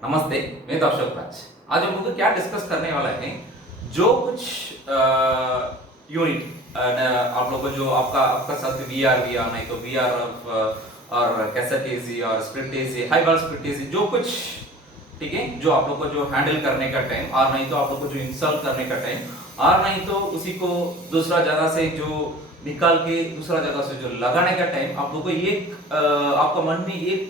नमस्ते, मैं तो अशोक राज। आज हम लोग क्या डिस्कस करने वाला है, जो कुछ यूनिट आप लोग को जो आपका आपका साथ वी आर नहीं तो वी आर और कैसेट इजी और split easy high bar split easy जो कुछ ठीक है, जो आप लोग को जो हैंडल करने का टाइम और नहीं तो आप लोग को जो इंस्टॉल करने का टाइम और नहीं तो उसी को दूसरा जगह से जो निकाल के दूसरा जगह से जो लगाने का टाइम आप लोग को एक आपका मन में एक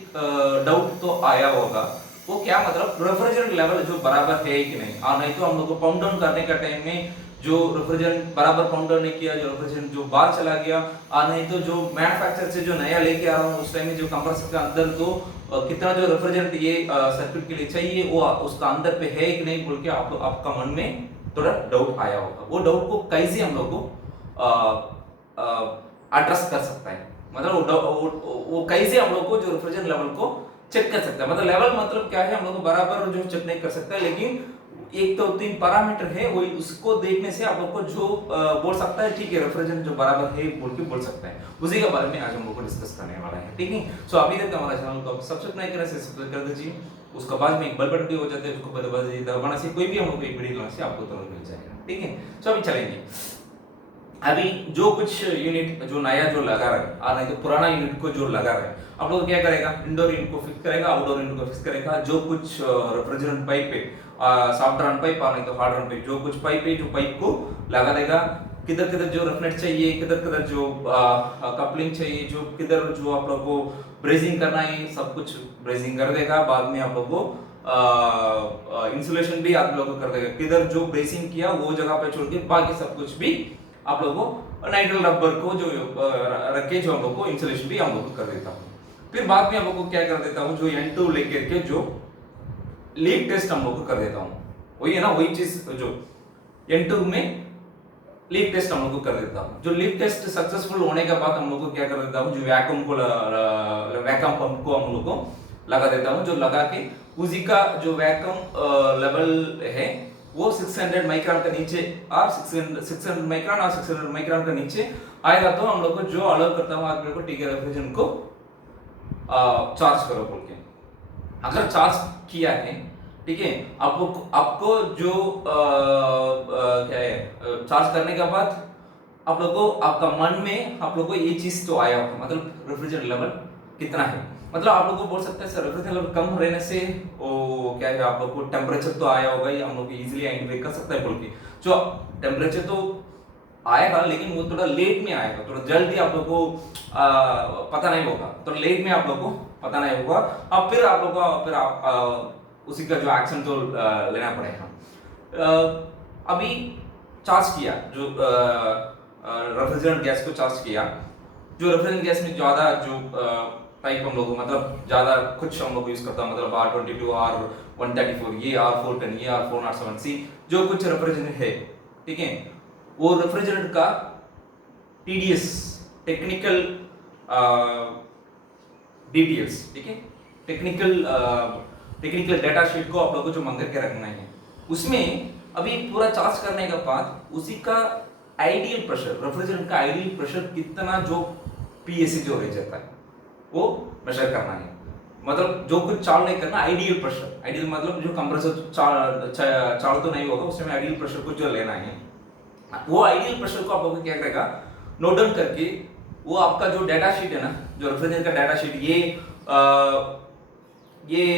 डाउट तो आया होगा। वो क्या मतलब रेफ्रिजरेंट लेवल जो बराबर है कि नहीं, और नहीं तो हम लोग को पाउंड डाउन करने का टाइम में जो रेफ्रिजरेंट बराबर पाउंड डाउन नहीं किया, जो रेफ्रिजरेंट जो बाहर चला गया, और नहीं तो जो मैन्युफैक्चर से जो नया लेके आ रहा हूँ उस टाइम में जो कंप्रेसर के अंदर तो कितना जो रेफ्रिजरेंट ये सर्किट के लिए चाहिए वो उसका अंदर पे है कि नहीं बोल के आपका मन में थोड़ा डाउट आया होगा। वो डाउट को कैसे हम लोग को एड्रेस कर सकता है, मतलब वो कैसे हम लोग को जो रेफ्रिजरेंट लेवल को चेक कर सकता है। मतलब लेवल मतलब क्या है, हम लोग बराबर जो चेक नहीं कर सकता, लेकिन एक तो 3 पैरामीटर है वो उसको देखने से आप लोग को जो बोल सकता है ठीक है रेफ्रिजरेंट जो बराबर है बोल के बोल सकता है। उसी के बारे में आज हम लोग को डिस्कस करने वाला है, ठीक है। सो अभी तक हमारा चैनल को सब्सक्राइब नहीं करने से सब्सक्राइब कर दीजिए, उसके बाद में एक बेल बटन भी हो जाता है उसको दबाना से कोई भी हम लोग को एक वीडियो लाने से आपको तुरंत मिल जाएगा, ठीक है। सो अभी चलेंगे, अभी जो कुछ यूनिट जो नया जो लगा रहा है और नहीं तो पुराना यूनिट को जो लगा रहा है आप लोग क्या करेगा, इंडोर यूनिट को फिक्स करेगा, आउटडोर यूनिट को फिक्स करेगा। जो कुछ रेफ्रिजरेंट पाइप है, सॉफ्ट रन पाइप और नहीं तो हार्ड रन पाइप, जो कुछ पाइप है जो पाइप को लगा देगा। किधर किधर जो रफनेट चाहिए, किधर किधर जो कपलिंग चाहिए, जो किधर जो आप लोग को ब्रेजिंग करना है सब कुछ ब्रेजिंग कर देगा। बाद में आप लोग को इंसुलेशन भी आप लोग को कर देगा। किधर जो ब्रेसिंग किया वो जगह पे छोड़ के बाकी सब कुछ भी आप लोगों को नाइट्रल रबर को जो रखे जो हम लोग को इंसुलेशन भी हम लोग को कर देता हूँ। फिर बाद में हम लोग को क्या कर देता हूँ, जो N2 लेकर के जो लीक टेस्ट हम लोग को कर देता हूँ। वही है ना, वही चीज जो N2 में लीक टेस्ट हम लोग को कर देता हूँ। जो लीक टेस्ट सक्सेसफुल होने के बाद हम लोग को क्या कर देता हूँ, जो वैक्यूम को वैक्यूम पंप को हम लोग को लगा देता हूँ। जो लगा के उसी का जो वैक्यूम लेवल है वो 600 माइक्रोन के नीचे और 600 माइक्रोन और 600 माइक्रोन के नीचे आएगा तो हम लोग को जो अलाउ करता हूँ आप लोग को ठीक है रेफ्रिजरेंट को चार्ज करो बोल के। अगर चार्ज किया है ठीक है, आपको जो क्या है चार्ज करने के बाद आप लोग को आपका मन में आप लोग को ये चीज तो आया होगा, मतलब रेफ्रिजरेंट लेवल कितना है। मतलब आप लोग को बोल सकते हैं सर रेफ्रिजरेंट लेवल कम रहने से वो क्या है आप लोग को टेम्परेचर तो आया होगा, ये हम लोग इजीली आइडेंटिफाई कर सकते हैं बोल के। जो टेम्परेचर तो आएगा लेकिन वो थोड़ा लेट में आएगा, थोड़ा जल्दी आप लोग को पता नहीं होगा, तो लेट में आप लोग को पता नहीं होगा। अब फिर आप लोग को फिर आप उसी का जो एक्शन तो लेना पड़ेगा। अभी चार्ज किया जो रेफ्रिजरेंट गैस को चार्ज किया, जो रेफ्रिजरेंट गैस में ज्यादा जो टाइप हम लोग मतलब ज्यादा कुछ हम लोग यूज करता है, मतलब R22 R134 ये R410 ये R407C जो कुछ रेफ्रिजरेंट है ठीक है, वो रेफ्रिजरेंट का TDS टेक्निकल डिटेल्स ठीक है, टेक्निकल डेटा शीट को आप लोगों को जो मंगा के रखना है उसमें अभी पूरा चार्ज करने के बाद उसी का आइडियल प्रेशर रेफ्रिजरेंट का आइडियल प्रेशर कितना जो PSC जो रह जाता है वो मेजर करना है। मतलब जो कुछ चार्ज नहीं करना, आइडियल प्रेशर, आइडियल मतलब जो कंप्रेसर चार्ज तो नहीं होगा उसमें आइडियल प्रेशर को जो लेना है, वो आइडियल प्रेशर को आप लोग क्या करेगा नोट डाउन करके वो आपका जो डाटा शीट है ना, जो रेफ्रिजरेंट का डाटा शीट ये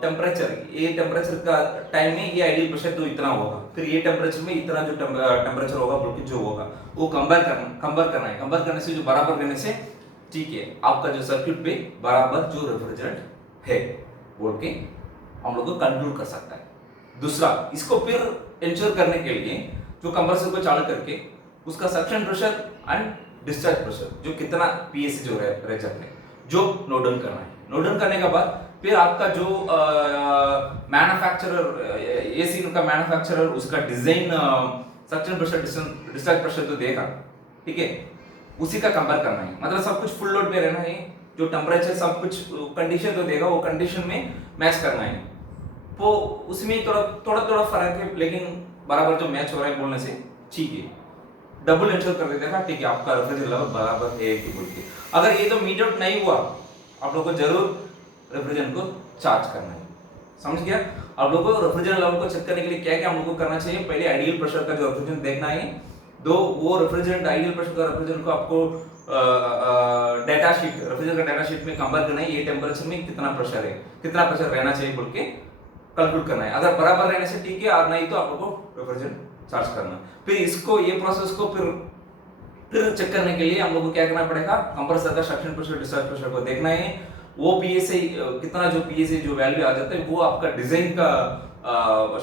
टेम्परेचर का टाइम में ये आइडियल प्रेशर तो इतना होगा, फिर ये टेम्परेचर में इतना जो टेम्परेचर होगा बोल के जो होगा वो कंपेयर करना है। कंपेयर करने से जो बराबर करने से ठीक है आपका जो सर्किट पे बराबर जो रेफ्रिजरेंट है बोल के हम लोग को कंक्लूड कर सकता है। दूसरा इसको फिर इंश्योर करने के लिए जो कंप्रेसर को चालू करके उसका suction pressure and discharge pressure जो कितना PSC जो रह जाते हैं जो नोट डाउन करना है। नोट डाउन करने के बाद फिर आपका जो मैन्युफैक्चरर AC का मैन्युफैक्चरर उसका design suction pressure discharge pressure तो देगा ठीक है, उसी का कंपेयर करना है। मतलब सब कुछ फुल लोड पे रहना है, जो टेम्परेचर सब कुछ कंडीशन तो देगा वो कंडीशन में मैच करना है। तो उसमें थोड़ा फर्क है लेकिन बराबर जो मैच हो रहा है बोलने से ठीक है, डबल इंश्योर कर देते हैं ठीक है आपका रेफ्रिजरेंट लेवल बराबर है कि बोल के। अगर ये तो मीट आउट नहीं हुआ आप लोग को जरूर रेफ्रिजरेंट को चार्ज करना है। समझ गया? आप लोगों को रेफ्रिजरेंट लेवल को चेक करने के लिए क्या क्या हम लोग को करना चाहिए? पहले आइडियल प्रेशर का जो रेफ्रिजरेंट देखना है, दो वो रेफ्रिजरेंट आइडियल प्रेशर का रेफ्रिजरेंट को आपको डाटा शीट, रेफ्रिजरेंट का डाटा शीट में कंपेयर करना है, ये टेम्परेचर में कितना प्रेशर है, कितना प्रेशर रहना चाहिए बोल के कैलकुलेट करना है। अगर बराबर रहने से ठीक है, और नहीं तो आप लोग को रेफ्रिजरेंट चार्ज करना। फिर इसको, ये प्रोसेस को फिर चेक करने के लिए हम लोग को क्या करना पड़ेगा? कंप्रेसर का सक्शन प्रेशर, डिस्चार्ज प्रेशर को देखना है। वो पीएसआई कितना, जो पीएसआई जो वैल्यू आ जाता है वो आपका डिजाइन का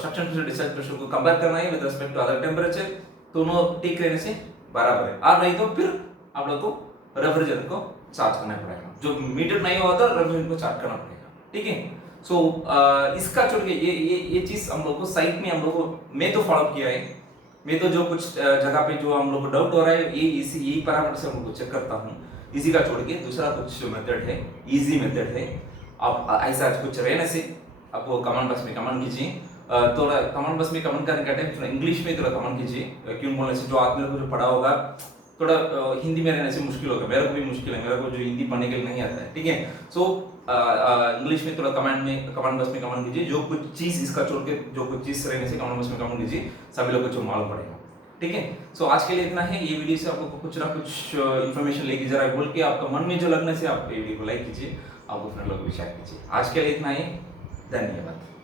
सक्शन प्रेशर, डिस्चार्ज प्रेशर को कंपेयर करना है with respect to other temperature, दोनों ठीक रहने से बराबर है। और नहीं तो फिर आप लोग को रेफ्रिजरेंट को चार्ज करना पड़ेगा। जो मीटर नहीं हुआ तो रेफ्रिजरेंट को चार्ज करना पड़ेगा, ठीक है? सो इसका छोड़ के ये चीज हम लोग को साइट में हम लोग को, मैं तो फॉलो किया है। मैं तो जो कुछ जगह पे जो हम लोग को डाउट हो रहा है, ये इसी यही पैरामीटर से हम लोग को चेक करता हूँ। इसी का छोड़ के दूसरा कुछ मेथड है, इजी मेथड है। आप ऐसा कुछ रहने से आपको कमेंट बॉक्स में कमेंट कीजिए। थोड़ा कमेंट बॉक्स में कमेंट करने का टाइम थोड़ा इंग्लिश में थोड़ा कमेंट कीजिए, क्यों बोलने से जो आदमी को जो पढ़ा होगा थोड़ा हिंदी में रहने से मुश्किल होगा। मेरे को भी मुश्किल है, मेरे को जो हिंदी पढ़ने के लिए नहीं आता है, ठीक है? सो इंग्लिश में थोड़ा कमेंट बॉक्स में कमेंट कीजिए। जो कुछ चीज इसका छोड़ के जो कुछ चीज रहने से कमेंट बॉक्स में कमेंट कीजिए, सभी लोग को जो मालूम पड़ेगा, ठीक है? सो आज के लिए इतना है। ये वीडियो से आप लोग को कुछ ना कुछ इन्फॉर्मेशन लेके जरा बोल के आपका मन में जो लगने से आप ये वीडियो को लाइक कीजिए, आप अपने लोग को शेयर कीजिए। आज के लिए इतना ही, धन्यवाद।